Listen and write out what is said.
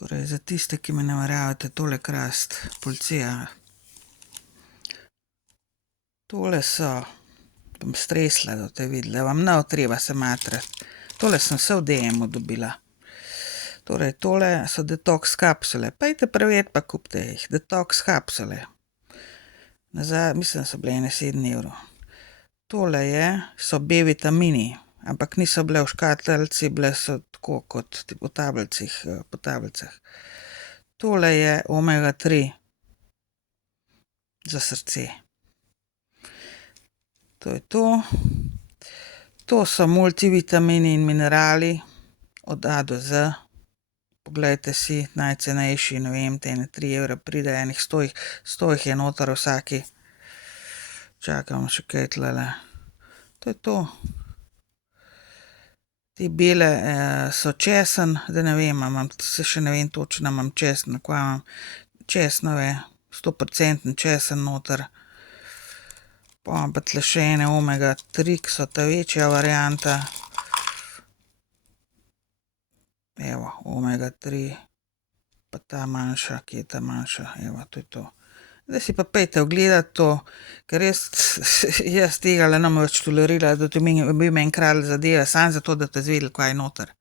Torej, za tiste, ki me nameravate tole krast, policija. Tole so, bom stresla, da boste videli, vam ne bo treba se matrati. Tole sem vse v DM-u dobila. Torej, tole so detoks kapsule. Pojdite preveriti pa kupite jih. Detoks kapsule. Mislim, da so bile ene 7 evrov. Tole so B-vitamini, ampak niso bile v škatlici, bile so tako kot po tablicah. Tole je omega 3 za srce. To je to. To so multivitamini in minerali od A do Z. Poglejte si, najcenejši, ne vem, te 3 evra pride, enih 100 jih je noter vsaki. Čakam še kaj tlele. To je to. Te bele so česen, da ne vem, se še ne vem točno, imam česen, kva imam. Česnove, 100% česen noter. Pa imam pa tle še ene omega 3, ki so ta večja varianta. Evo, omega 3, pa ta manjša, ki je ta manjša, evo, to je to. Zdaj si pa pejte ogledati to, ker jaz tega ne bom več tolerirala, da bi meni krali zadeve, samo zato, da boste izvedeli, kaj je noter.